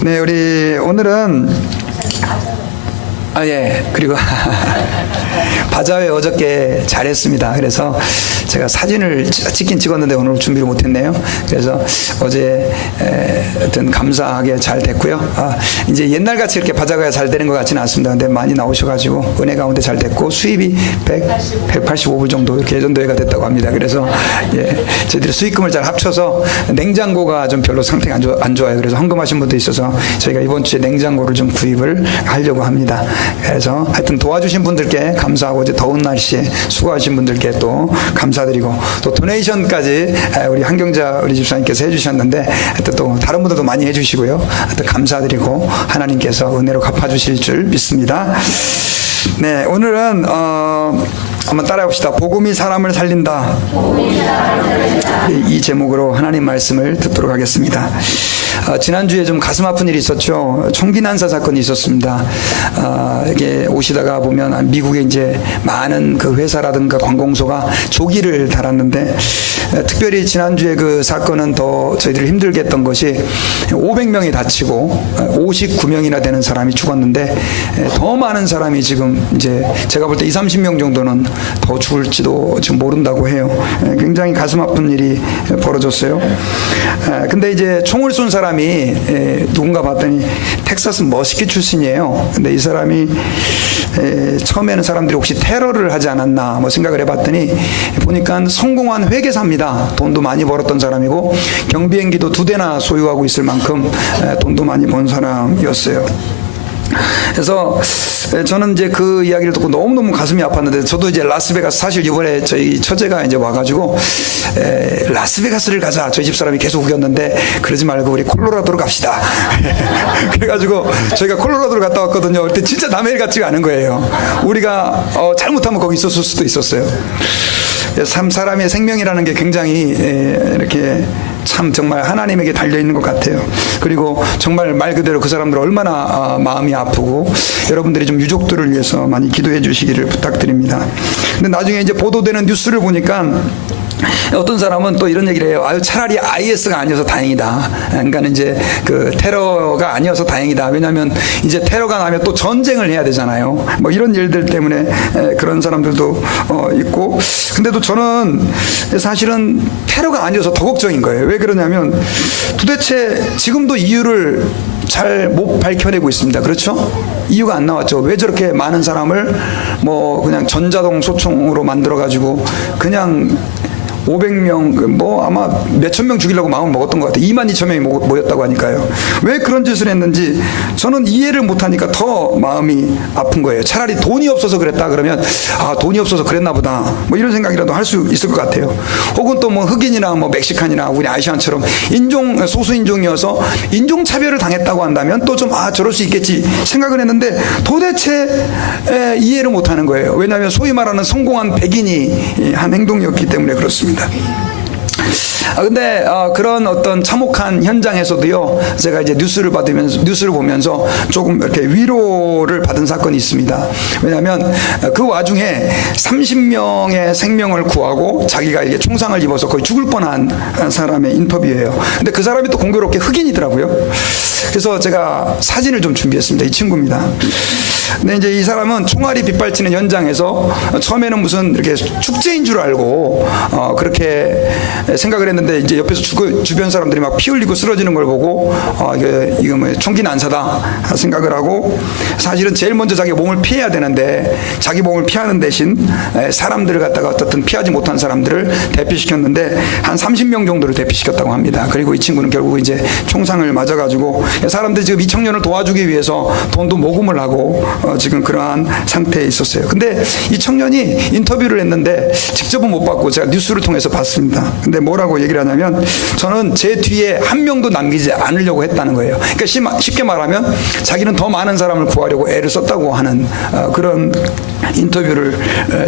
네, 우리 오늘은 그리고 바자회 어저께 잘했습니다. 그래서 제가 사진을 찍긴 찍었는데 오늘 준비를 못했네요. 그래서 어제 하여튼 감사하게 잘 됐고요. 이제 옛날같이 이렇게 바자회가 잘 되는 것 같지는 않습니다. 근데 많이 나오셔가지고 은혜 가운데 잘 됐고 수입이 185불 정도 이렇게 예전도회가 됐다고 합니다. 그래서 저희들이 수익금을 잘 합쳐서 냉장고가 좀 별로 상태가 안 좋아요. 그래서 헌금하신 분도 있어서 저희가 이번 주에 냉장고를 좀 구입을 하려고 합니다. 그래서 하여튼 도와주신 분들께 감사하고 이제 더운 날씨에 수고하신 분들께 또 감사드리고 또 도네이션까지 우리 한경자 우리 집사님께서 해주셨는데 하여튼 또 다른 분들도 많이 해주시고요. 하여튼 감사드리고 하나님께서 은혜로 갚아주실 줄 믿습니다. 네, 오늘은 한번 따라해봅시다. 복음이 사람을 살린다. 이 제목으로 하나님 말씀을 듣도록 하겠습니다. 지난주에 좀 가슴 아픈 일이 있었죠. 총기 난사 사건이 있었습니다. 이게 오시다가 보면 미국에 이제 많은 그 회사라든가 관공서가 조기를 달았는데 특별히 지난주에 그 사건은 더 저희들이 힘들게 했던 것이 500명이 다치고 59명이나 되는 사람이 죽었는데 더 많은 사람이 지금 이제 제가 볼 때 30명 정도는 더 죽을지도 지금 모른다고 해요. 굉장히 가슴 아픈 일이 벌어졌어요. 근데 이제 총을 쏜 사람이 누군가 봤더니 텍사스 머시기 출신이에요. 근데 이 사람이 처음에는 사람들이 혹시 테러를 하지 않았나 뭐 생각을 해봤더니 보니까 성공한 회계사입니다. 돈도 많이 벌었던 사람이고 경비행기도 2대나 소유하고 있을 만큼 돈도 많이 번 사람이었어요. 그래서 저는 이제 그 이야기를 듣고 너무너무 가슴이 아팠는데 저도 이제 라스베가스 사실 이번에 저희 처제가 이제 와가지고 라스베가스를 가자 저희 집사람이 계속 우겼는데 그러지 말고 우리 콜로라도로 갑시다. 그래가지고 저희가 콜로라도로 갔다 왔거든요. 그때 진짜 남의 일 같지가 않은 거예요. 우리가 잘못하면 거기 있었을 수도 있었어요. 사람의 생명이라는 게 굉장히 이렇게 참 정말 하나님에게 달려있는 것 같아요. 그리고 정말 말 그대로 그 사람들 얼마나 마음이 아프고 여러분들이 좀 유족들을 위해서 많이 기도해 주시기를 부탁드립니다. 근데 나중에 이제 보도되는 뉴스를 보니까 어떤 사람은 또 이런 얘기를 해요. 차라리 IS가 아니어서 다행이다. 그러니까 이제 그 테러가 아니어서 다행이다. 왜냐하면 이제 테러가 나면 또 전쟁을 해야 되잖아요. 뭐 이런 일들 때문에 그런 사람들도 있고. 근데도 저는 사실은 테러가 아니어서 더 걱정인 거예요. 왜 그러냐면 도대체 지금도 이유를 잘 못 밝혀내고 있습니다. 그렇죠? 이유가 안 나왔죠. 왜 저렇게 많은 사람을 뭐 그냥 전자동 소총으로 만들어 가지고 그냥 500명 뭐 아마 몇천 명 죽이려고 마음을 먹었던 것 같아요. 22,000명이 모였다고 하니까요. 왜 그런 짓을 했는지 저는 이해를 못하니까 더 마음이 아픈 거예요. 차라리 돈이 없어서 그랬다 그러면 돈이 없어서 그랬나 보다 뭐 이런 생각이라도 할 수 있을 것 같아요. 혹은 또 뭐 흑인이나 뭐 멕시칸이나 우리 아시안처럼 소수인종이어서 인종차별을 당했다고 한다면 또 좀 저럴 수 있겠지 생각을 했는데 도대체 이해를 못하는 거예요. 왜냐하면 소위 말하는 성공한 백인이 한 행동이었기 때문에 그렇습니다. 근데 그런 어떤 참혹한 현장에서도요, 제가 이제 뉴스를 보면서 조금 이렇게 위로를 받은 사건이 있습니다. 왜냐하면 그 와중에 30명의 생명을 구하고 자기가 이게 총상을 입어서 거의 죽을 뻔한 사람의 인터뷰예요. 근데 그 사람이 또 공교롭게 흑인이더라고요. 그래서 제가 사진을 좀 준비했습니다. 이 친구입니다. 근데 이제 이 사람은 총알이 빗발치는 현장에서 처음에는 무슨 이렇게 축제인 줄 알고 그렇게 생각을 했는데 이제 옆에서 주변 사람들이 막 피 흘리고 쓰러지는 걸 보고 이거 뭐 총기 난사다 생각을 하고 사실은 제일 먼저 자기 몸을 피해야 되는데 자기 몸을 피하는 대신 사람들을 갖다가 어떻든 피하지 못한 사람들을 대피시켰는데 한 30명 정도를 대피시켰다고 합니다. 그리고 이 친구는 결국 이제 총상을 맞아가지고 사람들이 지금 이 청년을 도와주기 위해서 돈도 모금을 하고 지금 그러한 상태에 있었어요. 근데 이 청년이 인터뷰를 했는데 직접은 못 봤고 제가 뉴스를 통해서 봤습니다. 근데 뭐라고 얘기를 하냐면 저는 제 뒤에 한 명도 남기지 않으려고 했다는 거예요. 그러니까 쉽게 말하면 자기는 더 많은 사람을 구하려고 애를 썼다고 하는 그런 인터뷰를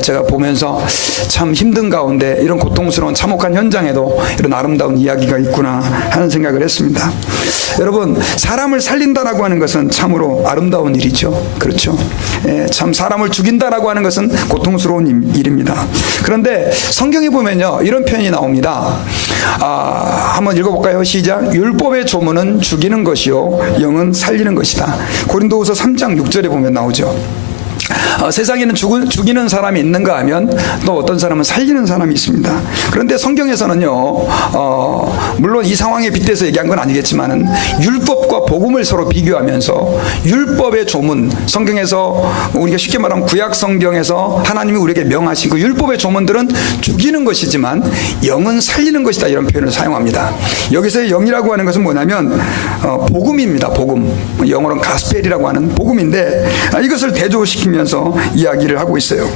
제가 보면서 참 힘든 가운데 이런 고통스러운 참혹한 현장에도 이런 아름다운 이야기가 있구나 하는 생각을 했습니다. 여러분, 사람을 살린다라고 하는 것은 참으로 아름다운 일이죠. 그렇죠? 참 사람을 죽인다라고 하는 것은 고통스러운 일입니다. 그런데 성경에 보면요, 이런 표현이 나옵니다. 한번 읽어볼까요? 시작. 율법의 조문은 죽이는 것이요 영은 살리는 것이다. 고린도후서 3장 6절에 보면 나오죠. 세상에는 죽이는 사람이 있는가 하면 또 어떤 사람은 살리는 사람이 있습니다. 그런데 성경에서는요, 물론 이 상황에 빗대서 얘기한 건 아니겠지만은 율법과 복음을 서로 비교하면서 율법의 조문, 성경에서 우리가 쉽게 말하면 구약 성경에서 하나님이 우리에게 명하신 그 율법의 조문들은 죽이는 것이지만 영은 살리는 것이다, 이런 표현을 사용합니다. 여기서의 영이라고 하는 것은 뭐냐면 복음입니다. 복음, 영어로는 가스펠이라고 하는 복음인데, 이것을 대조시키면서 이야기를 하고 있어요.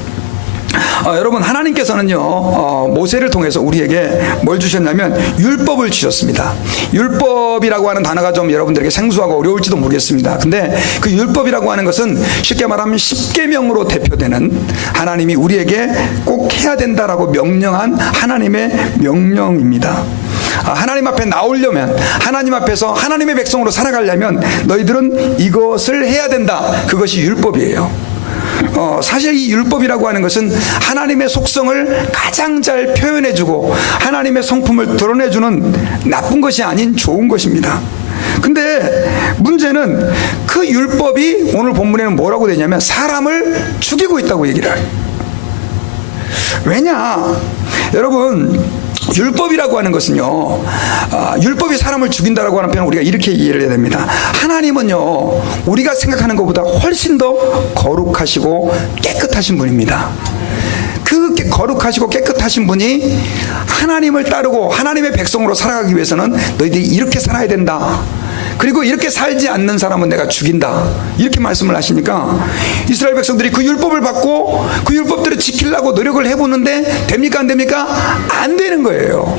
여러분, 하나님께서는요, 모세를 통해서 우리에게 뭘 주셨냐면 율법을 주셨습니다. 율법이라고 하는 단어가 좀 여러분들에게 생소하고 어려울지도 모르겠습니다. 근데 그 율법이라고 하는 것은 쉽게 말하면 십계명으로 대표되는, 하나님이 우리에게 꼭 해야 된다라고 명령한 하나님의 명령입니다. 하나님 앞에 나오려면, 하나님 앞에서 하나님의 백성으로 살아가려면 너희들은 이것을 해야 된다. 그것이 율법이에요. 사실 이 율법이라고 하는 것은 하나님의 속성을 가장 잘 표현해주고 하나님의 성품을 드러내주는 나쁜 것이 아닌 좋은 것입니다. 근데 문제는 그 율법이 오늘 본문에는 뭐라고 되냐면 사람을 죽이고 있다고 얘기를 해요. 왜냐? 여러분, 율법이라고 하는 것은요, 율법이 사람을 죽인다라고 하는 표현은 우리가 이렇게 이해를 해야 됩니다. 하나님은요, 우리가 생각하는 것보다 훨씬 더 거룩하시고 깨끗하신 분입니다. 그 거룩하시고 깨끗하신 분이 하나님을 따르고 하나님의 백성으로 살아가기 위해서는 너희들이 이렇게 살아야 된다, 그리고 이렇게 살지 않는 사람은 내가 죽인다, 이렇게 말씀을 하시니까 이스라엘 백성들이 그 율법을 받고 그 율법들을 지키려고 노력을 해보는데 됩니까? 안 됩니까? 안 되는 거예요.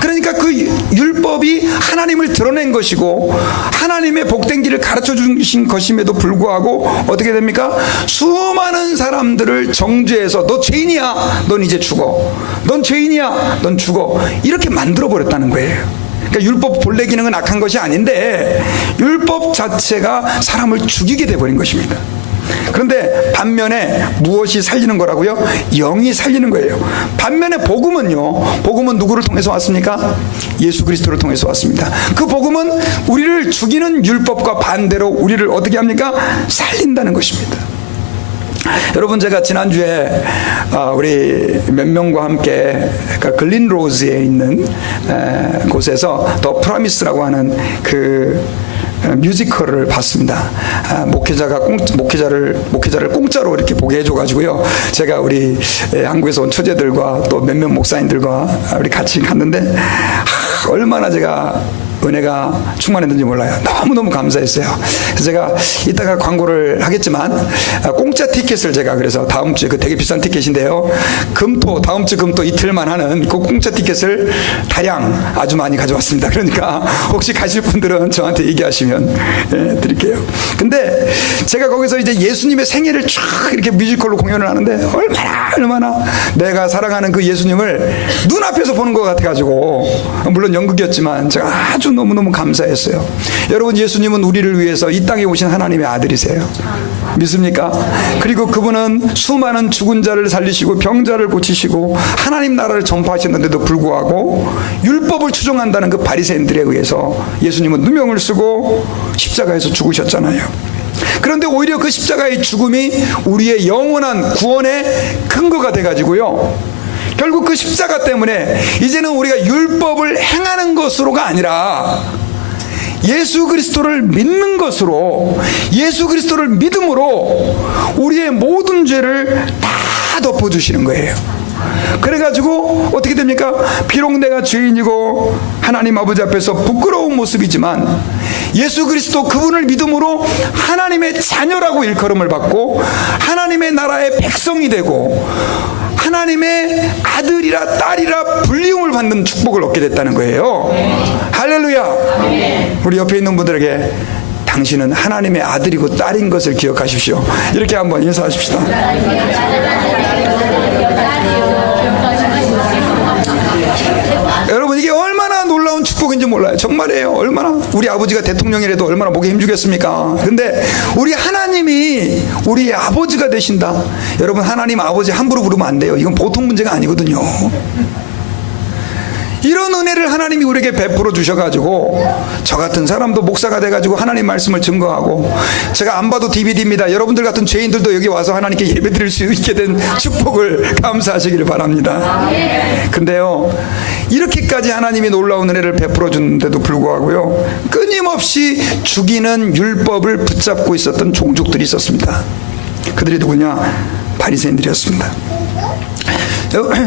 그러니까 그 율법이 하나님을 드러낸 것이고 하나님의 복된 길을 가르쳐 주신 것임에도 불구하고 어떻게 됩니까? 수많은 사람들을 정죄해서 너 죄인이야, 넌 이제 죽어, 넌 죄인이야, 넌 죽어, 이렇게 만들어 버렸다는 거예요. 그러니까 율법 본래 기능은 악한 것이 아닌데 율법 자체가 사람을 죽이게 돼버린 것입니다. 그런데 반면에 무엇이 살리는 거라고요? 영이 살리는 거예요. 반면에 복음은요, 복음은 누구를 통해서 왔습니까? 예수 그리스도를 통해서 왔습니다. 그 복음은 우리를 죽이는 율법과 반대로 우리를 어떻게 합니까? 살린다는 것입니다. 여러분, 제가 지난주에 우리 몇 명과 함께 글린로즈에 있는 곳에서 더 프라미스라고 하는 그 뮤지컬을 봤습니다. 목회자를 공짜로 이렇게 보게 해줘가지고요, 제가 우리 한국에서 온 처제들과 또 몇몇 목사님들과 우리 같이 갔는데 얼마나 제가 은혜가 충만했는지 몰라요. 너무너무 감사했어요. 그래서 제가 이따가 광고를 하겠지만 공짜 티켓을 제가 그래서 다음 주에, 그 되게 비싼 티켓인데요, 다음 주 금토 이틀만 하는 그 공짜 티켓을 다량 아주 많이 가져왔습니다. 그러니까 혹시 가실 분들은 저한테 얘기하시면 드릴게요. 근데 제가 거기서 이제 예수님의 생애를 쫙 이렇게 뮤지컬로 공연을 하는데 얼마나 내가 사랑하는 그 예수님을 눈앞에서 보는 것 같아가지고, 물론 연극이었지만 제가 아주 너무너무 감사했어요. 여러분, 예수님은 우리를 위해서 이 땅에 오신 하나님의 아들이세요. 믿습니까? 그리고 그분은 수많은 죽은 자를 살리시고 병자를 고치시고 하나님 나라를 전파하셨는데도 불구하고 율법을 추종한다는 그 바리새인들에 의해서 예수님은 누명을 쓰고 십자가에서 죽으셨잖아요. 그런데 오히려 그 십자가의 죽음이 우리의 영원한 구원의 근거가 돼가지고요, 결국 그 십자가 때문에 이제는 우리가 율법을 행하는 것으로가 아니라 예수 그리스도를 믿는 것으로, 예수 그리스도를 믿음으로 우리의 모든 죄를 다 덮어주시는 거예요. 그래가지고 어떻게 됩니까? 비록 내가 죄인이고 하나님 아버지 앞에서 부끄러운 모습이지만 예수 그리스도 그분을 믿음으로 하나님의 자녀라고 일컬음을 받고 하나님의 나라의 백성이 되고 하나님의 아들이라 딸이라 불리움을 받는 축복을 얻게 됐다는 거예요. 할렐루야. 우리 옆에 있는 분들에게 당신은 하나님의 아들이고 딸인 것을 기억하십시오. 이렇게 한번 인사하십시다. 여러분, 이게 얼마나 놀라운 축복인지 몰라요. 정말이에요. 얼마나, 우리 아버지가 대통령이라도 얼마나 목에 힘주겠습니까? 근데 우리 하나님이 우리의 아버지가 되신다. 여러분, 하나님 아버지 함부로 부르면 안 돼요. 이건 보통 문제가 아니거든요. 이런 은혜를 하나님이 우리에게 베풀어 주셔가지고 저 같은 사람도 목사가 돼가지고 하나님 말씀을 증거하고, 제가 안 봐도 DVD입니다. 여러분들 같은 죄인들도 여기 와서 하나님께 예배드릴 수 있게 된 축복을 감사하시기를 바랍니다. 근데요, 이렇게까지 하나님이 놀라운 은혜를 베풀어 주는데도 불구하고요, 끊임없이 죽이는 율법을 붙잡고 있었던 종족들이 있었습니다. 그들이 누구냐? 바리새인들이었습니다.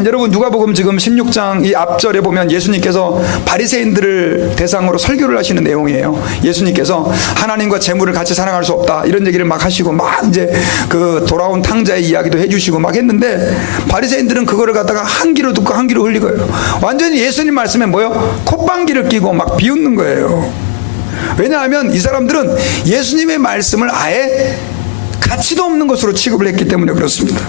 여러분, 누가복음 지금 16장 이 앞절에 보면 예수님께서 바리새인들을 대상으로 설교를 하시는 내용이에요. 예수님께서 하나님과 재물을 같이 사랑할 수 없다, 이런 얘기를 막 하시고, 막 이제 그 돌아온 탕자의 이야기도 해주시고 막 했는데, 바리새인들은 그거를 갖다가 한 귀로 듣고 한 귀로 흘리고요. 완전히 예수님 말씀에 뭐요? 콧방귀를 끼고 막 비웃는 거예요. 왜냐하면 이 사람들은 예수님의 말씀을 아예 가치도 없는 것으로 취급을 했기 때문에 그렇습니다.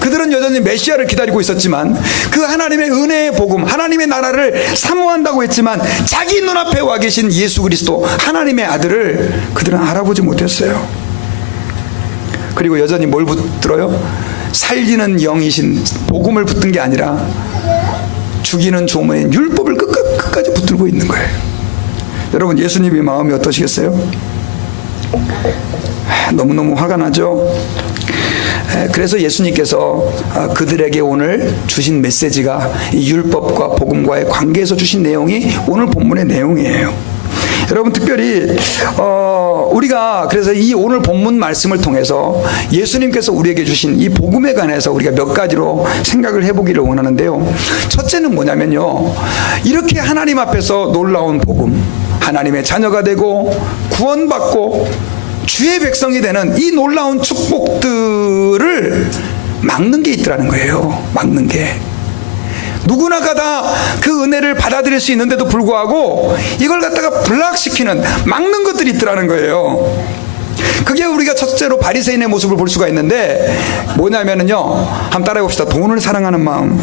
그들은 여전히 메시아를 기다리고 있었지만, 그 하나님의 은혜의 복음, 하나님의 나라를 사모한다고 했지만, 자기 눈앞에 와 계신 예수 그리스도 하나님의 아들을 그들은 알아보지 못했어요. 그리고 여전히 뭘 붙들어요? 살리는 영이신 복음을 붙든 게 아니라 죽이는 조문인 율법을 끝까지 붙들고 있는 거예요. 여러분, 예수님의 마음이 어떠시겠어요? 너무너무 화가 나죠? 그래서 예수님께서 그들에게 오늘 주신 메시지가 이 율법과 복음과의 관계에서 주신 내용이 오늘 본문의 내용이에요. 여러분, 특별히 우리가 그래서 이 오늘 본문 말씀을 통해서 예수님께서 우리에게 주신 이 복음에 관해서 우리가 몇 가지로 생각을 해보기를 원하는데요. 첫째는 뭐냐면요, 이렇게 하나님 앞에서 놀라운 복음, 하나님의 자녀가 되고 구원받고 주의 백성이 되는 이 놀라운 축복들을 막는 게 있더라는 거예요. 막는 게. 누구나가 다 그 은혜를 받아들일 수 있는데도 불구하고 이걸 갖다가 블락시키는, 막는 것들이 있더라는 거예요. 그게 우리가 첫째로 바리새인의 모습을 볼 수가 있는데, 뭐냐면은요, 한번 따라해 봅시다. 돈을 사랑하는 마음.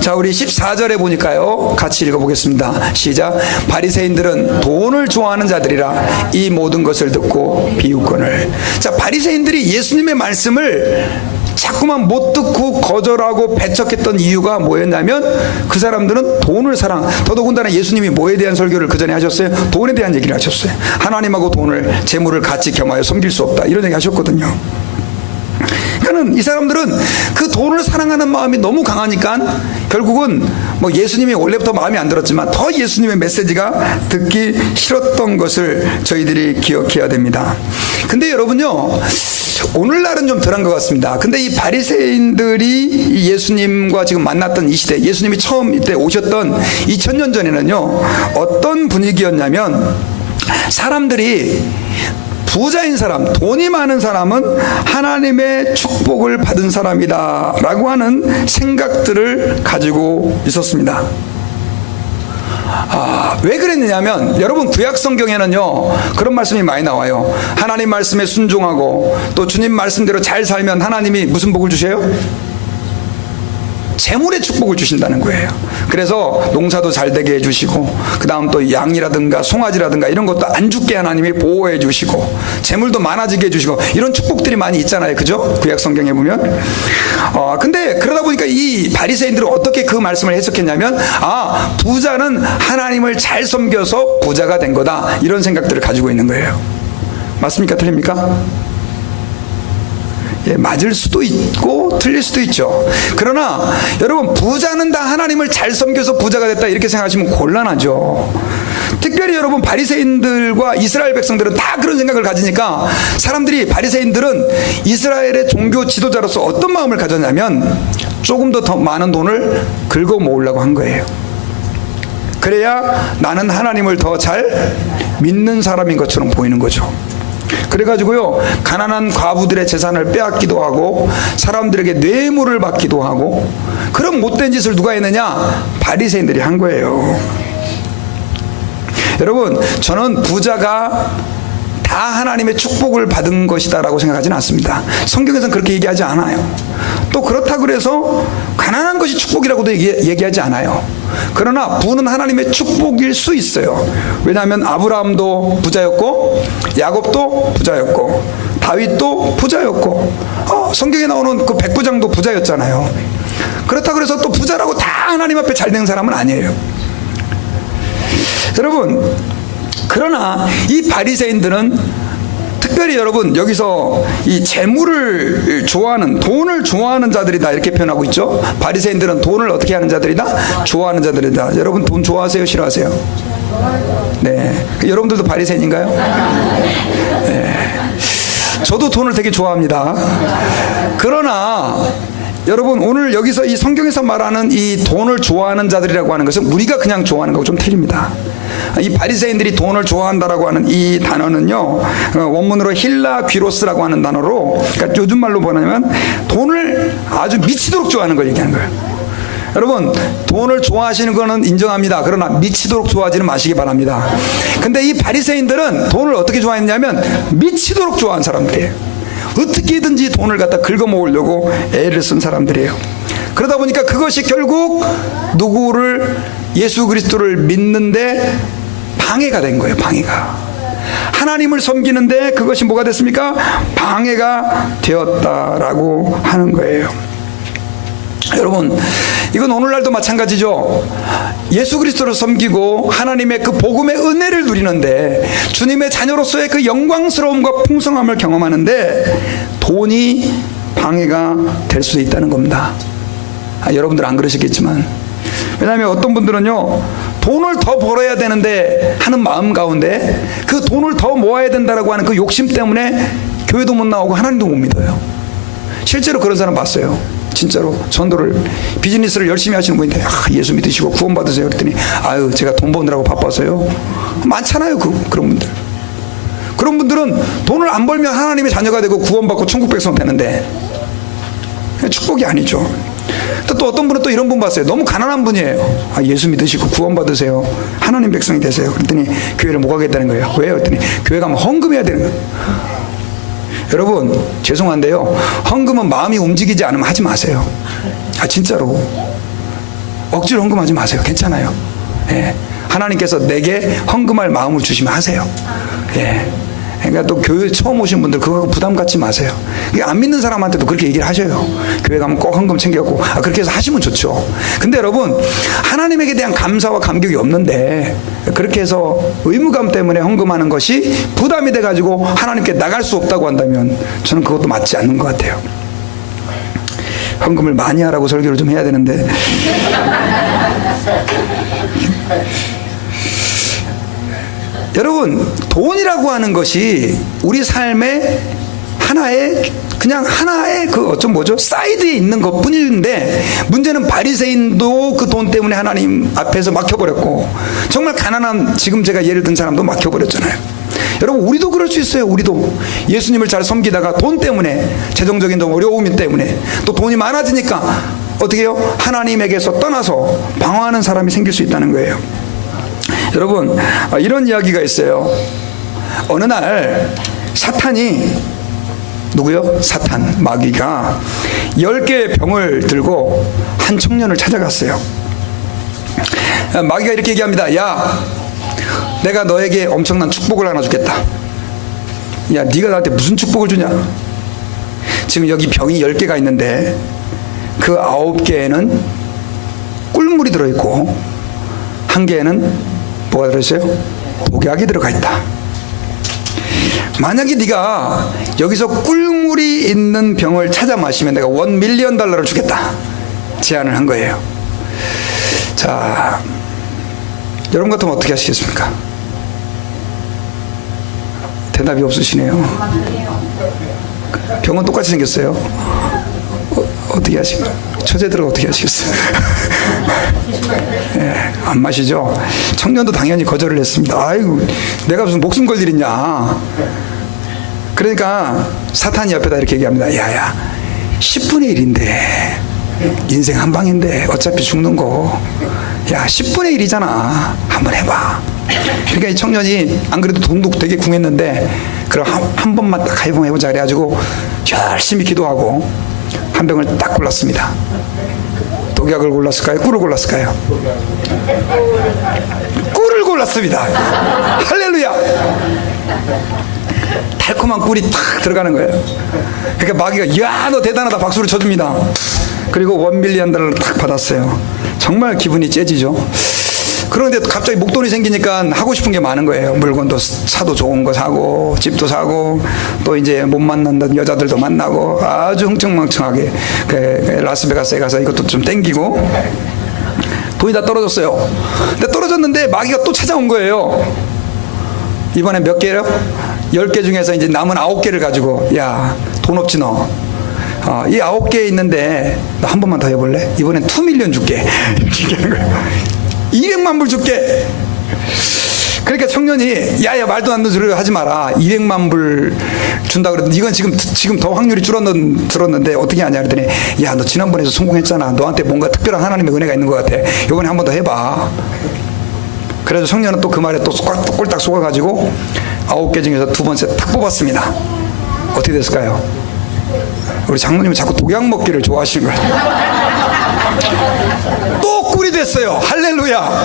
자, 우리 14절에 보니까요, 같이 읽어보겠습니다. 시작. 바리새인들은 돈을 좋아하는 자들이라 이 모든 것을 듣고 비웃거늘. 자, 바리새인들이 예수님의 말씀을 자꾸만 못 듣고 거절하고 배척했던 이유가 뭐였냐면, 그 사람들은 돈을 사랑, 더더군다나 예수님이 뭐에 대한 설교를 그 전에 하셨어요? 돈에 대한 얘기를 하셨어요. 하나님하고 돈을, 재물을 같이 겸하여 섬길 수 없다, 이런 얘기 하셨거든요. 그러니까 이 사람들은 그 돈을 사랑하는 마음이 너무 강하니까 결국은 뭐 예수님이 원래부터 마음에 안 들었지만 더 예수님의 메시지가 듣기 싫었던 것을 저희들이 기억해야 됩니다. 근데 여러분요, 오늘날은 좀 덜한 것 같습니다. 근데 이 바리새인들이 예수님과 지금 만났던 이 시대, 예수님이 처음 이때 오셨던 2000년 전에는요, 어떤 분위기였냐면, 사람들이 부자인 사람, 돈이 많은 사람은 하나님의 축복을 받은 사람이다 라고 하는 생각들을 가지고 있었습니다. 왜 그랬느냐면, 여러분, 구약 성경에는요 그런 말씀이 많이 나와요. 하나님 말씀에 순종하고 또 주님 말씀대로 잘 살면 하나님이 무슨 복을 주세요? 재물의 축복을 주신다는 거예요. 그래서 농사도 잘 되게 해주시고, 그 다음 또 양이라든가 송아지라든가 이런 것도 안 죽게 하나님이 보호해 주시고, 재물도 많아지게 해주시고, 이런 축복들이 많이 있잖아요. 그죠? 구약 성경에 보면. 근데 그러다 보니까 이 바리새인들은 어떻게 그 말씀을 해석했냐면, 부자는 하나님을 잘 섬겨서 부자가 된 거다, 이런 생각들을 가지고 있는 거예요. 맞습니까? 틀립니까? 예, 맞을 수도 있고 틀릴 수도 있죠. 그러나 여러분, 부자는 다 하나님을 잘 섬겨서 부자가 됐다, 이렇게 생각하시면 곤란하죠. 특별히 여러분, 바리새인들과 이스라엘 백성들은 다 그런 생각을 가지니까, 사람들이, 바리새인들은 이스라엘의 종교 지도자로서 어떤 마음을 가졌냐면, 조금 더 많은 돈을 긁어 모으려고 한 거예요. 그래야 나는 하나님을 더 잘 믿는 사람인 것처럼 보이는 거죠. 그래가지고요, 가난한 과부들의 재산을 빼앗기도 하고 사람들에게 뇌물을 받기도 하고, 그런 못된 짓을 누가 했느냐? 바리새인들이 한 거예요. 여러분, 저는 부자가 다 하나님의 축복을 받은 것이다 라고 생각하지는 않습니다. 성경에서는 그렇게 얘기하지 않아요. 또 그렇다고 해서 가난한 것이 축복이라고도 얘기하지 않아요. 그러나 부는 하나님의 축복일 수 있어요. 왜냐하면 아브라함도 부자였고, 야곱도 부자였고, 다윗도 부자였고, 성경에 나오는 그 백부장도 부자였잖아요. 그렇다고 해서 또 부자라고 다 하나님 앞에 잘 된 사람은 아니에요. 여러분, 그러나 이 바리새인들은 특별히 여러분 여기서 이 재물을 좋아하는, 돈을 좋아하는 자들이다 이렇게 표현하고 있죠. 바리새인들은 돈을 어떻게 하는 자들이다? 좋아하는 자들이다. 여러분 돈 좋아하세요? 싫어하세요? 네. 여러분들도 바리새인인가요? 네. 저도 돈을 되게 좋아합니다. 그러나 여러분 오늘 여기서 이 성경에서 말하는 이 돈을 좋아하는 자들이라고 하는 것은 우리가 그냥 좋아하는 거하고 좀 틀립니다. 이 바리새인들이 돈을 좋아한다라고 하는 이 단어는요, 원문으로 힐라 귀로스라고 하는 단어로, 그러니까 요즘 말로 뭐냐면 돈을 아주 미치도록 좋아하는 걸 얘기하는 거예요. 여러분 돈을 좋아하시는 거는 인정합니다. 그러나 미치도록 좋아하지는 마시기 바랍니다. 근데 이 바리새인들은 돈을 어떻게 좋아했냐면 미치도록 좋아하는 사람들이에요. 어떻게든지 돈을 갖다 긁어모으려고 애를 쓴 사람들이에요. 그러다 보니까 그것이 결국 누구를, 예수 그리스도를 믿는데 방해가 된 거예요. 방해가. 하나님을 섬기는데 그것이 뭐가 됐습니까? 방해가 되었다라고 하는 거예요. 여러분 이건 오늘날도 마찬가지죠. 예수 그리스도를 섬기고 하나님의 그 복음의 은혜를 누리는데 주님의 자녀로서의 그 영광스러움과 풍성함을 경험하는데 돈이 방해가 될 수도 있다는 겁니다. 여러분들 안 그러시겠지만, 왜냐하면 어떤 분들은요 돈을 더 벌어야 되는데 하는 마음 가운데 그 돈을 더 모아야 된다라고 하는 그 욕심 때문에 교회도 못 나오고 하나님도 못 믿어요. 실제로 그런 사람 봤어요. 진짜로 전도를, 비즈니스를 열심히 하시는 분인데 예수 믿으시고 구원 받으세요 그랬더니 아유 제가 돈 버느라고 바빠서요. 많잖아요. 그런 분들. 그런 분들은 돈을 안 벌면 하나님의 자녀가 되고 구원받고 천국 백성 되는데 축복이 아니죠. 또 어떤 분은 또 이런 분 봤어요. 너무 가난한 분이에요. 예수 믿으시고 구원 받으세요, 하나님 백성이 되세요 그랬더니 교회를 못 가겠다는 거예요. 왜요? 그랬더니 교회 가면 헌금해야 되는 거예요. 여러분 죄송한데요, 헌금은 마음이 움직이지 않으면 하지 마세요. 진짜로 억지로 헌금하지 마세요. 괜찮아요. 예. 하나님께서 내게 헌금할 마음을 주시면 하세요. 예. 그러니까 또 교회 처음 오신 분들 그거 부담 갖지 마세요. 안 믿는 사람한테도 그렇게 얘기를 하셔요. 교회 가면 꼭 헌금 챙겨갖고 그렇게 해서 하시면 좋죠. 근데 여러분 하나님에게 대한 감사와 감격이 없는데 그렇게 해서 의무감 때문에 헌금하는 것이 부담이 돼가지고 하나님께 나갈 수 없다고 한다면 저는 그것도 맞지 않는 것 같아요. 헌금을 많이 하라고 설교를 좀 해야 되는데 여러분 돈이라고 하는 것이 우리 삶의 하나의 그 사이드에 있는 것 뿐인데, 문제는 바리새인도 그 돈 때문에 하나님 앞에서 막혀버렸고 정말 가난한, 지금 제가 예를 든 사람도 막혀버렸잖아요. 여러분 우리도 그럴 수 있어요. 우리도 예수님을 잘 섬기다가 돈 때문에, 재정적인 어려움 때문에, 또 돈이 많아지니까 어떻게 해요? 하나님에게서 떠나서 방황하는 사람이 생길 수 있다는 거예요. 여러분 이런 이야기가 있어요. 어느 날 사탄이, 누구요? 사탄, 마귀가 10개의 병을 들고 한 청년을 찾아갔어요. 마귀가 이렇게 얘기합니다. 야, 내가 너에게 엄청난 축복을 하나 주겠다. 야, 네가 나한테 무슨 축복을 주냐? 지금 여기 병이 10개가 있는데 그 9개에는 꿀물이 들어있고 1개에는 뭐가 들어있어요? 독약이 들어가 있다. 만약에 네가 여기서 꿀물이 있는 병을 찾아 마시면 내가 $1,000,000를 주겠다. 제안을 한 거예요. 자, 여러분 같으면 어떻게 하시겠습니까? 대답이 없으시네요. 병은 똑같이 생겼어요. 어떻게 하시겠어요? 처제들은 어떻게 하시겠어요? 예, 안 마시죠? 청년도 당연히 거절을 했습니다. 아이고, 내가 무슨 목숨 걸 일이냐. 그러니까 사탄이 옆에다 이렇게 얘기합니다. 야야, 10분의 1인데 인생 한 방인데 어차피 죽는 거, 야 10분의 1이잖아, 한번 해봐. 그러니까 이 청년이 안 그래도 돈도 되게 궁했는데 그럼 한 번만 딱 해보자 그래가지고 열심히 기도하고 한 병을 딱 골랐습니다. 독약을 골랐을까요? 꿀을 골랐을까요? 꿀을 골랐습니다. 할렐루야. 달콤한 꿀이 탁 들어가는 거예요. 그러니까 마귀가 야, 너 대단하다 박수를 쳐줍니다. 그리고 $1밀리언을 딱 받았어요. 정말 기분이 째지죠. 그런데 갑자기 목돈이 생기니까 하고 싶은 게 많은 거예요. 물건도, 차도 좋은 거 사고, 집도 사고, 또 이제 못 만난다는 여자들도 만나고, 아주 흥청망청하게 라스베가스에 가서 이것도 좀 땡기고, 돈이 다 떨어졌어요. 근데 떨어졌는데 마귀가 또 찾아온 거예요. 이번에 몇 개요? 10개 중에서 이제 남은 9개를 가지고, 야, 돈 없지 너. 이 9개 있는데 너 한 번만 더 해볼래? 이번엔 2밀리언 줄게. 이렇게 하는 거예요. 200만 불 줄게. 그러니까 청년이 야야 말도 안 되는 소리 하지 마라. 200만 불 준다 그랬더니 이건 지금 더 확률이 줄었는데 어떻게 하냐 그랬더니 야 너 지난번에도 성공했잖아. 너한테 뭔가 특별한 하나님의 은혜가 있는 것 같아. 이번에 한 번 더 해봐. 그래서 청년은 또 그 말에 또 꼴딱 속아가지고 9개 중에서 2번째 탁 뽑았습니다. 어떻게 됐을까요? 우리 장로님은 자꾸 독약 먹기를 좋아하시는 거예요. 또 꿀이 됐어요. 할렐루야.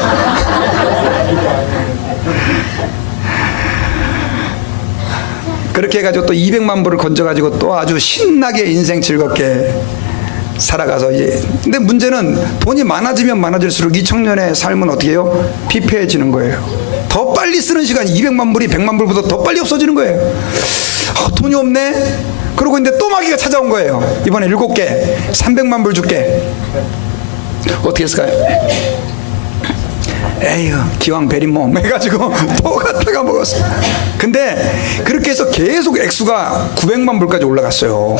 그렇게 해가지고 또 200만 불을 건져가지고 또 아주 신나게 인생 즐겁게 살아가서 이제. 근데 문제는 돈이 많아지면 많아질수록 이 청년의 삶은 어떻게 해요? 피폐해지는 거예요. 더 빨리 쓰는 시간이 200만 불이 100만 불보다 더 빨리 없어지는 거예요. 돈이 없네? 그러고 있는데 또 마귀가 찾아온 거예요. 이번에 7개 300만 불 줄게. 어떻게 했을까요? 에휴 기왕 베린 몸 해가지고 또 갖다가 먹었어. 근데 그렇게 해서 계속 액수가 900만 불까지 올라갔어요.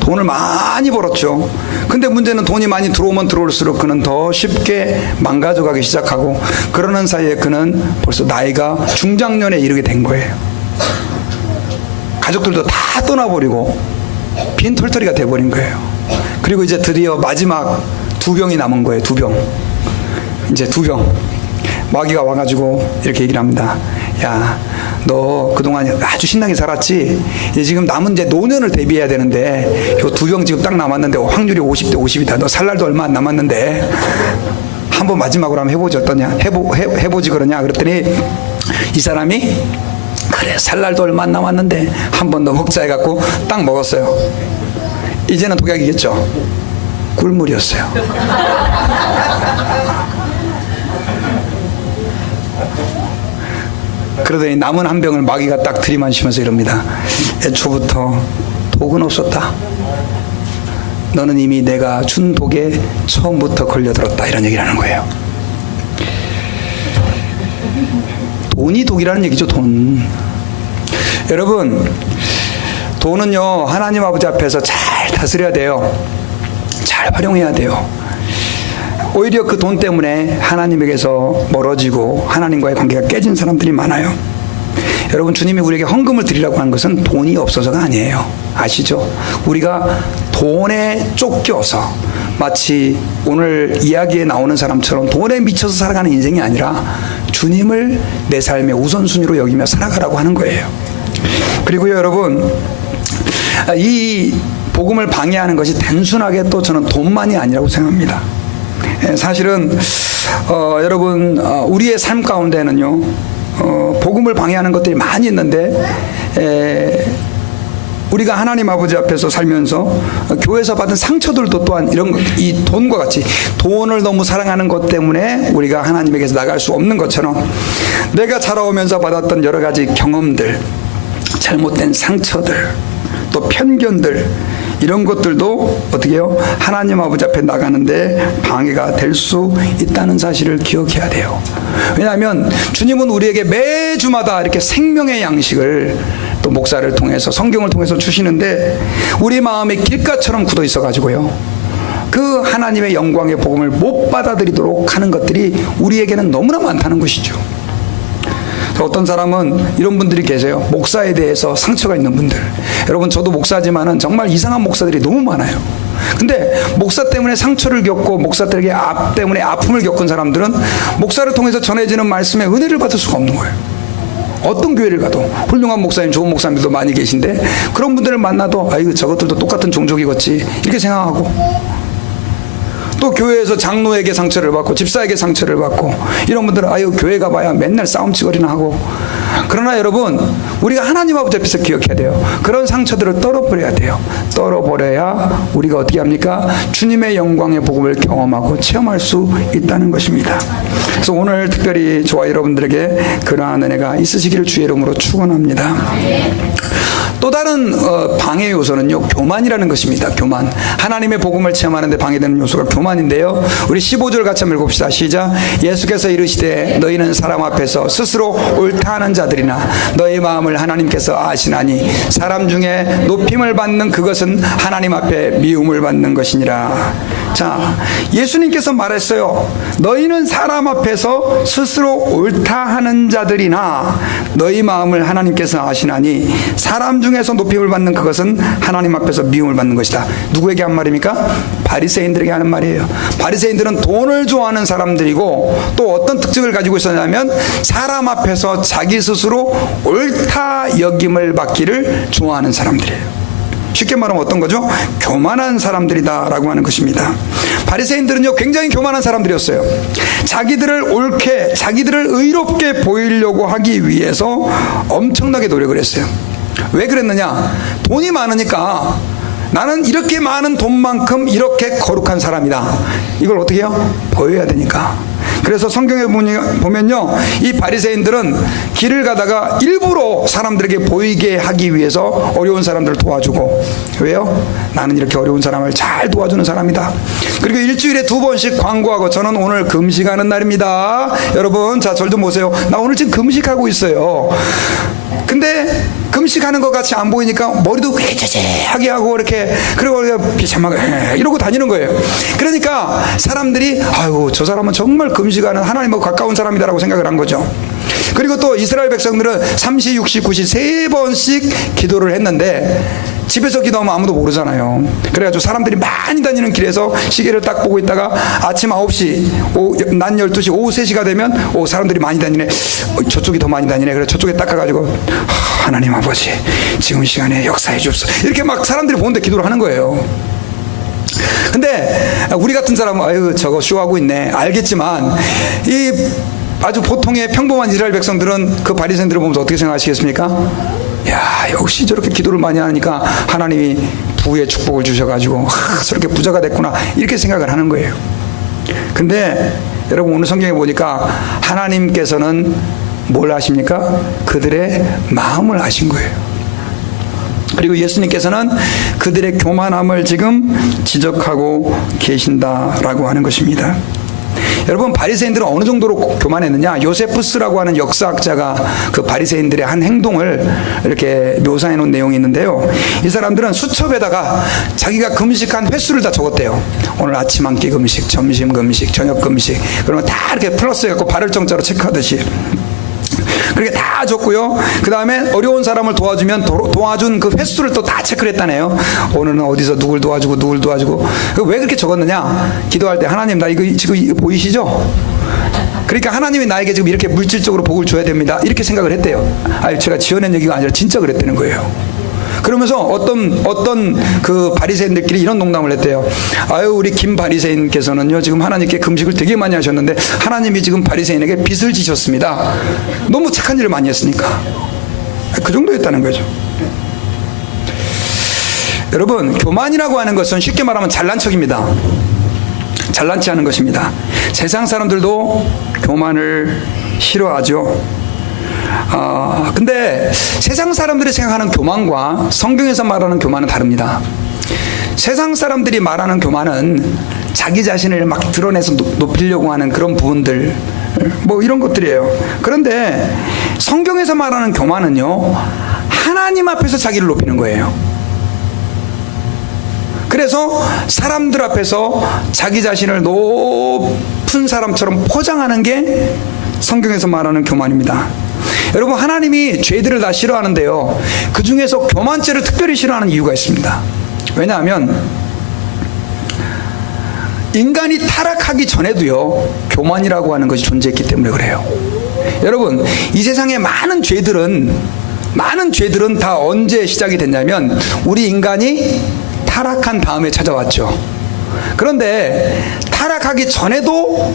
돈을 많이 벌었죠. 근데 문제는 돈이 많이 들어오면 들어올수록 그는 더 쉽게 망가져가기 시작하고, 그러는 사이에 그는 벌써 나이가 중장년에 이르게 된 거예요. 가족들도 다 떠나버리고 빈 털터리가 돼버린 거예요. 그리고 이제 드디어 마지막 2병이 남은 거예요. 2병. 이제 2병. 마귀가 와가지고 이렇게 얘기를 합니다. 야, 너 그동안 아주 신나게 살았지? 이제 지금 남은 이제 노년을 대비해야 되는데, 요 2병 지금 딱 남았는데 확률이 50대 50이다. 너 살 날도 얼마 안 남았는데 한번 마지막으로 한번 해보지 어떠냐? 해보지 그러냐? 그랬더니 이 사람이 그래 살 날도 얼마 안 남았는데 한 번 더 먹자 해갖고 딱 먹었어요. 이제는 독약이겠죠? 꿀물이었어요. 그러더니 남은 한 병을 마귀가 딱 들이마시면서 이럽니다. 애초부터 독은 없었다. 너는 이미 내가 준 독에 처음부터 걸려들었다. 이런 얘기를 하는 거예요. 돈이 독이라는 얘기죠. 돈. 여러분, 돈은요 하나님 아버지 앞에서 잘 다스려야 돼요. 잘 활용해야 돼요. 오히려 그 돈 때문에 하나님에게서 멀어지고 하나님과의 관계가 깨진 사람들이 많아요. 여러분, 주님이 우리에게 헌금을 드리라고 하는 것은 돈이 없어서가 아니에요. 아시죠? 우리가 돈에 쫓겨서 마치 오늘 이야기에 나오는 사람처럼 돈에 미쳐서 살아가는 인생이 아니라 주님을 내 삶의 우선순위로 여기며 살아가라고 하는 거예요. 그리고요 여러분, 이 복음을 방해하는 것이 단순하게 또 저는 돈만이 아니라고 생각합니다. 사실은 여러분, 우리의 삶 가운데는요 복음을 방해하는 것들이 많이 있는데, 우리가 하나님 아버지 앞에서 살면서 교회에서 받은 상처들도 또한 이 돈과 같이 돈을 너무 사랑하는 것 때문에 우리가 하나님에게서 나갈 수 없는 것처럼, 내가 자라오면서 받았던 여러 가지 경험들, 잘못된 상처들, 또 편견들, 이런 것들도 어떻게 해요? 하나님 아버지 앞에 나가는데 방해가 될 수 있다는 사실을 기억해야 돼요. 왜냐하면 주님은 우리에게 매주마다 이렇게 생명의 양식을 또 목사를 통해서, 성경을 통해서 주시는데, 우리 마음에 길가처럼 굳어 있어 가지고요 그 하나님의 영광의 복음을 못 받아들이도록 하는 것들이 우리에게는 너무나 많다는 것이죠. 어떤 사람은 이런 분들이 계세요. 목사에 대해서 상처가 있는 분들. 여러분, 저도 목사지만은 정말 이상한 목사들이 너무 많아요. 근데 목사 때문에 상처를 겪고 목사들에게 때문에 아픔을 겪은 사람들은 목사를 통해서 전해지는 말씀에 은혜를 받을 수가 없는 거예요. 어떤 교회를 가도 훌륭한 목사님, 좋은 목사님들도 많이 계신데, 그런 분들을 만나도 아이고 저것들도 똑같은 종족이겠지 이렇게 생각하고, 또 교회에서 장로에게 상처를 받고 집사에게 상처를 받고, 이런 분들은 아유 교회 가봐야 맨날 싸움치거리나 하고, 그러나 여러분, 우리가 하나님 아버지 앞에서 기억해야 돼요. 그런 상처들을 떨어버려야 돼요. 떨어버려야 우리가 어떻게 합니까? 주님의 영광의 복음을 경험하고 체험할 수 있다는 것입니다. 그래서 오늘 특별히 저와 여러분들에게 그러한 은혜가 있으시기를 주의 이름으로 축원합니다. 또 다른 방해 요소는요, 교만이라는 것입니다. 교만. 하나님의 복음을 체험하는 데 방해되는 요소가 교만인데요. 우리 15절 같이 한번 읽읍시다. 시작. 예수께서 이르시되 너희는 사람 앞에서 스스로 옳다 하는 자들이나 너희 마음을 하나님께서 아시나니 사람 중에 높임을 받는 그것은 하나님 앞에 미움을 받는 것이니라. 자, 예수님께서 말했어요. 너희는 사람 앞에서 스스로 옳다 하는 자들이나 너희 마음을 하나님께서 아시나니 사람 중에서 높임을 받는 그것은 하나님 앞에서 미움을 받는 것이다. 누구에게 한 말입니까? 바리새인들에게 하는 말이에요. 바리새인들은 돈을 좋아하는 사람들이고 또 어떤 특징을 가지고 있었냐면 사람 앞에서 자기 스스로 옳다 여김을 받기를 좋아하는 사람들이에요. 쉽게 말하면 어떤 거죠? 교만한 사람들이다라고 하는 것입니다. 바리새인들은요, 굉장히 교만한 사람들이었어요. 자기들을 옳게, 자기들을 의롭게 보이려고 하기 위해서 엄청나게 노력을 했어요. 왜 그랬느냐? 돈이 많으니까 나는 이렇게 많은 돈만큼 이렇게 거룩한 사람이다. 이걸 어떻게 해요? 보여야 되니까. 그래서 성경에 보면요, 이 바리새인들은 길을 가다가 일부러 사람들에게 보이게 하기 위해서 어려운 사람들을 도와주고, 왜요? 나는 이렇게 어려운 사람을 잘 도와주는 사람이다. 그리고 일주일에 2번씩 광고하고, 저는 오늘 금식하는 날입니다. 여러분, 자, 절 좀 보세요. 나 오늘 지금 금식하고 있어요. 근데 금식하는 것 같이 안 보이니까 머리도 회자재하게 하고 이렇게, 그리고 비참하게 이러고 다니는 거예요. 그러니까 사람들이 아유, 저 사람은 정말 금식하는 하나님하고 가까운 사람이다라고 생각을 한 거죠. 그리고 또 이스라엘 백성들은 30, 60, 90 3번씩 기도를 했는데 집에서 기도하면 아무도 모르잖아요. 그래가지고 사람들이 많이 다니는 길에서 시계를 딱 보고 있다가 아침 9시, 낮 12시, 오후 3시가 되면 사람들이 많이 다니네. 저쪽이 더 많이 다니네. 그래서 저쪽에 딱 가가지고 하나님 아버지 지금 시간에 역사해 주옵소서. 이렇게 막 사람들이 보는데 기도를 하는 거예요. 근데 우리 같은 사람은 아유 저거 쇼하고 있네 알겠지만 이 아주 보통의 평범한 이스라엘 백성들은 그 바리새인들을 보면서 어떻게 생각하시겠습니까? 야, 역시 저렇게 기도를 많이 하니까 하나님이 부의 축복을 주셔가지고 저렇게 부자가 됐구나 이렇게 생각을 하는 거예요. 근데 여러분 오늘 성경에 보니까 하나님께서는 뭘 아십니까? 그들의 마음을 아신 거예요. 그리고 예수님께서는 그들의 교만함을 지금 지적하고 계신다라고 하는 것입니다. 여러분 바리새인들은 어느 정도로 교만했느냐? 요세푸스라고 하는 역사학자가 그 바리새인들의 한 행동을 이렇게 묘사해 놓은 내용이 있는데요. 이 사람들은 수첩에다가 자기가 금식한 횟수를 다 적었대요. 오늘 아침 한 끼 금식, 점심 금식, 저녁 금식. 그러면 다 이렇게 플러스 해갖고 발을 정자로 체크하듯이 그렇게 다 줬고요. 그 다음에 어려운 사람을 도와주면 도와준 그 횟수를 또 다 체크를 했다네요. 오늘은 어디서 누굴 도와주고 누굴 도와주고. 왜 그렇게 적었느냐? 기도할 때 하나님 나 이거 지금 보이시죠? 그러니까 하나님이 나에게 지금 이렇게 물질적으로 복을 줘야 됩니다. 이렇게 생각을 했대요. 아니 제가 지어낸 얘기가 아니라 진짜 그랬다는 거예요. 그러면서 어떤 그 바리새인들끼리 이런 농담을 했대요. 아유 우리 김 바리새인께서는요 지금 하나님께 금식을 되게 많이 하셨는데 하나님이 지금 바리새인에게 빚을 지셨습니다. 너무 착한 일을 많이 했으니까. 그 정도였다는 거죠. 여러분 교만이라고 하는 것은 쉽게 말하면 잘난 척입니다. 잘난 체 하는 것입니다. 세상 사람들도 교만을 싫어하죠. 근데 세상 사람들이 생각하는 교만과 성경에서 말하는 교만은 다릅니다. 세상 사람들이 말하는 교만은 자기 자신을 막 드러내서 높이려고 하는 그런 부분들, 뭐 이런 것들이에요. 그런데 성경에서 말하는 교만은요, 하나님 앞에서 자기를 높이는 거예요. 그래서 사람들 앞에서 자기 자신을 높은 사람처럼 포장하는 게 성경에서 말하는 교만입니다. 여러분 하나님이 죄들을 다 싫어하는데요, 그 중에서 교만죄를 특별히 싫어하는 이유가 있습니다. 왜냐하면 인간이 타락하기 전에도요 교만이라고 하는 것이 존재했기 때문에 그래요. 여러분 이 세상의 많은 죄들은 다 언제 시작이 됐냐면 우리 인간이 타락한 다음에 찾아왔죠. 그런데 타락하기 전에도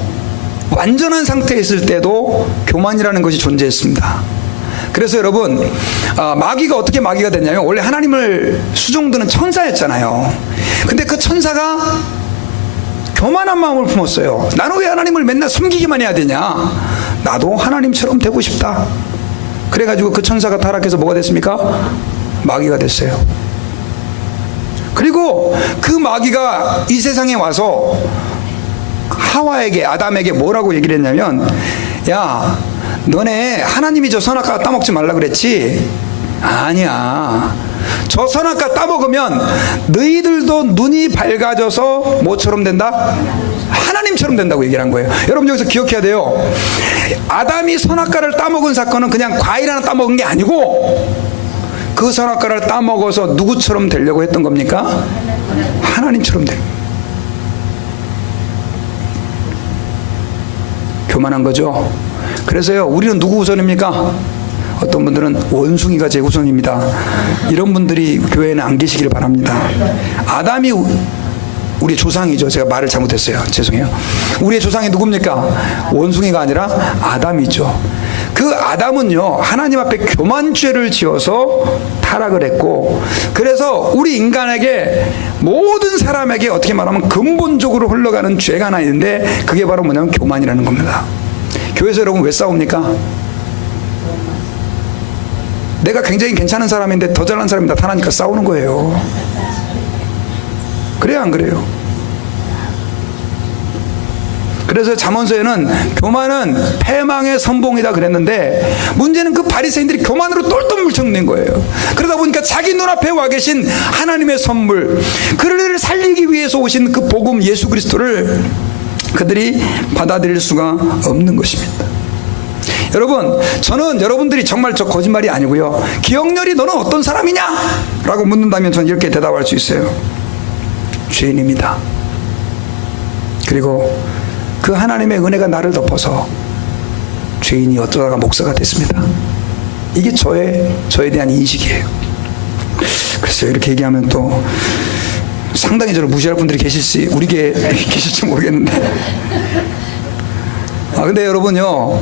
완전한 상태에 있을 때도 교만이라는 것이 존재했습니다. 그래서 여러분, 마귀가 어떻게 마귀가 됐냐면, 원래 하나님을 수종드는 천사였잖아요. 근데 그 천사가 교만한 마음을 품었어요. 나는 왜 하나님을 맨날 섬기기만 해야 되냐? 나도 하나님처럼 되고 싶다. 그래가지고 그 천사가 타락해서 뭐가 됐습니까? 마귀가 됐어요. 그리고 그 마귀가 이 세상에 와서 하와에게, 아담에게 뭐라고 얘기를 했냐면, 야, 너네 하나님이 저 선악과 따먹지 말라 그랬지? 아니야. 저 선악과 따먹으면 너희들도 눈이 밝아져서 뭐처럼 된다? 하나님처럼 된다고 얘기를 한 거예요. 여러분 여기서 기억해야 돼요. 아담이 선악과를 따먹은 사건은 그냥 과일 하나 따먹은 게 아니고, 그 선악과를 따먹어서 누구처럼 되려고 했던 겁니까? 하나님처럼 되는 거예요. 교만한 거죠. 그래서요, 우리는 누구 우선입니까? 어떤 분들은 원숭이가 제 우선입니다. 이런 분들이 교회에는 안 계시기를 바랍니다. 아담이 우리 조상이죠. 제가 말을 잘못했어요. 죄송해요. 우리의 조상이 누굽니까? 원숭이가 아니라 아담이죠. 그 아담은요, 하나님 앞에 교만죄를 지어서 타락을 했고, 그래서 우리 인간에게, 모든 사람에게 어떻게 말하면 근본적으로 흘러가는 죄가 하나 있는데, 그게 바로 뭐냐면 교만이라는 겁니다. 교회에서 여러분 왜 싸웁니까? 내가 굉장히 괜찮은 사람인데 더 잘난 사람이 나타나니까 싸우는 거예요. 그래요, 안 그래요? 그래서 잠언서에는 교만은 패망의 선봉이다 그랬는데, 문제는 그 바리새인들이 교만으로 똘똘 뭉쳐낸 거예요. 그러다 보니까 자기 눈앞에 와 계신 하나님의 선물, 그를 살리기 위해서 오신 그 복음 예수 그리스도를 그들이 받아들일 수가 없는 것입니다. 여러분, 저는 여러분들이 정말 저 거짓말이 아니고요, 기억렬이 너는 어떤 사람이냐? 라고 묻는다면 저는 이렇게 대답할 수 있어요. 죄인입니다. 그리고 그 하나님의 은혜가 나를 덮어서 죄인이 어쩌다가 목사가 됐습니다. 이게 저에 대한 인식이에요. 그래서 이렇게 얘기하면 또 상당히 저를 무시할 분들이 계실지 모르겠는데, 근데 여러분요,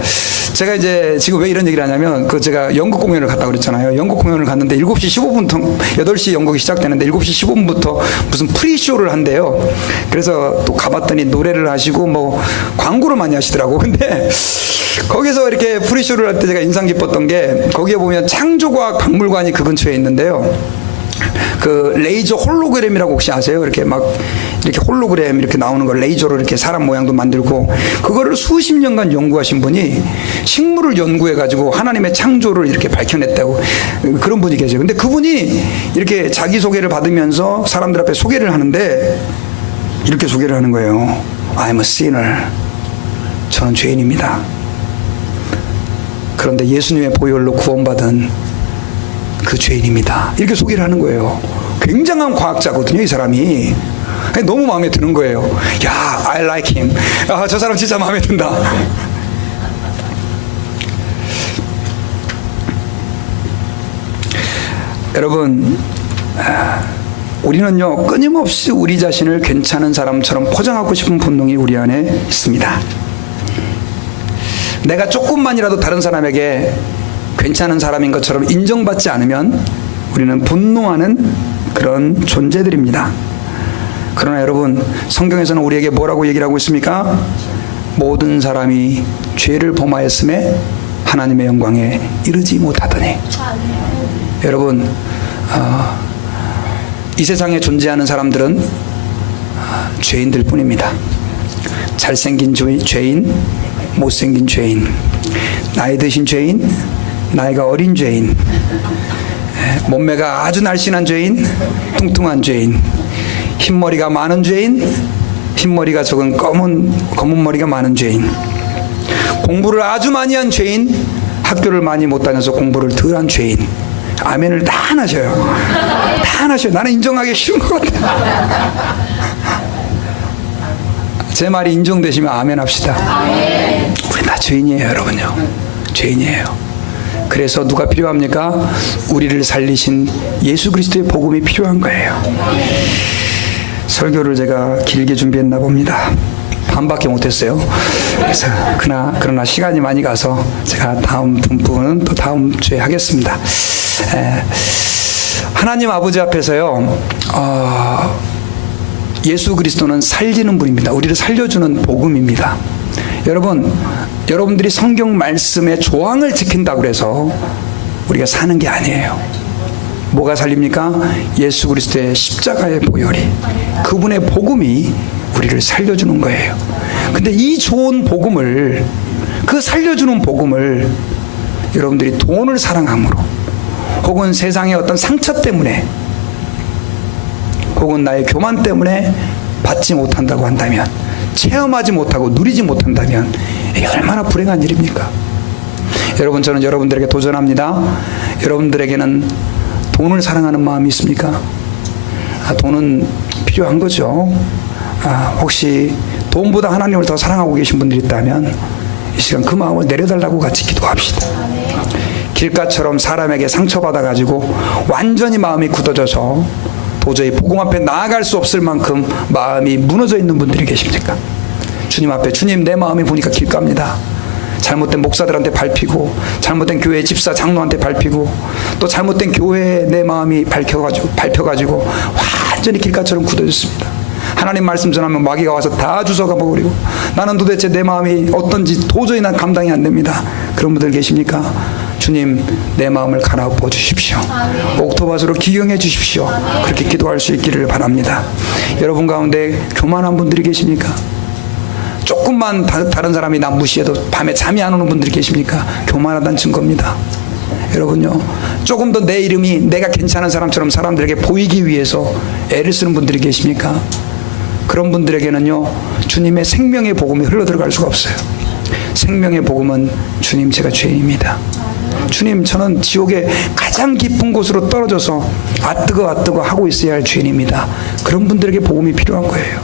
제가 이제 지금 왜 이런 얘기를 하냐면, 제가 연극 공연을 갔다 그랬잖아요. 연극 공연을 갔는데 7시 15분부터 8시 연극이 시작되는데 7시 15분부터 무슨 프리쇼를 한대요. 그래서 또 가봤더니 노래를 하시고 뭐 광고를 많이 하시더라고. 근데 거기서 이렇게 프리쇼를 할 때 제가 인상 깊었던 게, 거기에 보면 창조과학 박물관이 그 근처에 있는데요, 그 레이저 홀로그램이라고 혹시 아세요? 이렇게 홀로그램 이렇게 나오는 걸 레이저로 이렇게 사람 모양도 만들고, 그거를 수십 년간 연구하신 분이 식물을 연구해 가지고 하나님의 창조를 이렇게 밝혀냈다고, 그런 분이 계세요. 근데 그분이 이렇게 자기 소개를 받으면서 사람들 앞에 소개를 하는데 이렇게 소개를 하는 거예요. I'm a sinner. 저는 죄인입니다. 그런데 예수님의 보혈로 구원받은 그 죄인입니다. 이렇게 소개를 하는 거예요. 굉장한 과학자거든요, 이 사람이. 너무 마음에 드는 거예요. 야, I like him. 저 사람 진짜 마음에 든다. 여러분, 우리는요, 끊임없이 우리 자신을 괜찮은 사람처럼 포장하고 싶은 본능이 우리 안에 있습니다. 내가 조금만이라도 다른 사람에게 괜찮은 사람인 것처럼 인정받지 않으면 우리는 분노하는 그런 존재들입니다. 그러나 여러분, 성경에서는 우리에게 뭐라고 얘기를 하고 있습니까? 모든 사람이 죄를 범하였음에 하나님의 영광에 이르지 못하더니. 여러분, 이 세상에 존재하는 사람들은 죄인들 뿐입니다. 잘생긴 죄인, 못생긴 죄인, 나이 드신 죄인, 나이가 어린 죄인, 몸매가 아주 날씬한 죄인, 뚱뚱한 죄인, 흰머리가 많은 죄인, 흰머리가 적은 검은 머리가 많은 죄인, 공부를 아주 많이 한 죄인, 학교를 많이 못 다녀서 공부를 덜 한 죄인. 아멘을 다 하셔요. 다 하셔요. 나는 인정하기 싫은 것 같아요. 제 말이 인정되시면 아멘 합시다. 우리 다 죄인이에요, 여러분요. 죄인이에요. 그래서 누가 필요합니까? 우리를 살리신 예수 그리스도의 복음이 필요한 거예요. 설교를 제가 길게 준비했나 봅니다. 반밖에 못했어요. 그래서 그러나 시간이 많이 가서 제가 다음 부분은 또 다음 주에 하겠습니다. 하나님 아버지 앞에서요, 예수 그리스도는 살리는 분입니다. 우리를 살려주는 복음입니다. 여러분들이 성경 말씀의 조항을 지킨다고 해서 우리가 사는 게 아니에요. 뭐가 살립니까? 예수 그리스도의 십자가의 보혈이, 그분의 복음이 우리를 살려주는 거예요. 근데 이 좋은 복음을, 그 살려주는 복음을 여러분들이 돈을 사랑함으로, 혹은 세상의 어떤 상처 때문에, 혹은 나의 교만 때문에 받지 못한다고 한다면, 체험하지 못하고 누리지 못한다면 이게 얼마나 불행한 일입니까? 여러분, 저는 여러분들에게 도전합니다. 여러분들에게는 돈을 사랑하는 마음이 있습니까? 돈은 필요한 거죠. 혹시 돈보다 하나님을 더 사랑하고 계신 분들이 있다면 이 시간 그 마음을 내려달라고 같이 기도합시다. 길가처럼 사람에게 상처받아가지고 완전히 마음이 굳어져서 도저히 복음 앞에 나아갈 수 없을 만큼 마음이 무너져 있는 분들이 계십니까? 주님 앞에, 주님, 내 마음이 보니까 길갑니다. 잘못된 목사들한테 밟히고, 잘못된 교회 집사 장로한테 밟히고, 또 잘못된 교회에 내 마음이 밟혀가지고 완전히 길가처럼 굳어졌습니다. 하나님 말씀 전하면 마귀가 와서 다 주워가 버리고, 나는 도대체 내 마음이 어떤지 도저히 난 감당이 안 됩니다. 그런 분들 계십니까? 주님, 내 마음을 갈아엎어 주십시오. 옥토밭으로 기경해 주십시오. 그렇게 기도할 수 있기를 바랍니다. 여러분 가운데 교만한 분들이 계십니까? 조금만 다른 사람이 나 무시해도 밤에 잠이 안 오는 분들이 계십니까? 교만하다는 증거입니다. 여러분요, 조금 더 내 이름이, 내가 괜찮은 사람처럼 사람들에게 보이기 위해서 애를 쓰는 분들이 계십니까? 그런 분들에게는요, 주님의 생명의 복음이 흘러들어갈 수가 없어요. 생명의 복음은, 주님, 제가 죄인입니다. 주님, 저는 지옥의 가장 깊은 곳으로 떨어져서 아뜨거 하고 있어야 할 죄인입니다. 그런 분들에게 복음이 필요한 거예요.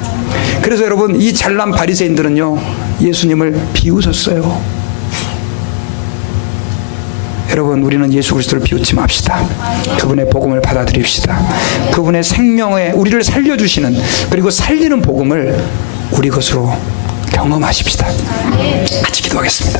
그래서 여러분, 이 잘난 바리새인들은요, 예수님을 비웃었어요. 여러분, 우리는 예수 그리스도를 비웃지 맙시다. 그분의 복음을 받아들입시다. 그분의 생명에 우리를 살려주시는, 그리고 살리는 복음을 우리 것으로 경험하십시다. 같이 기도하겠습니다.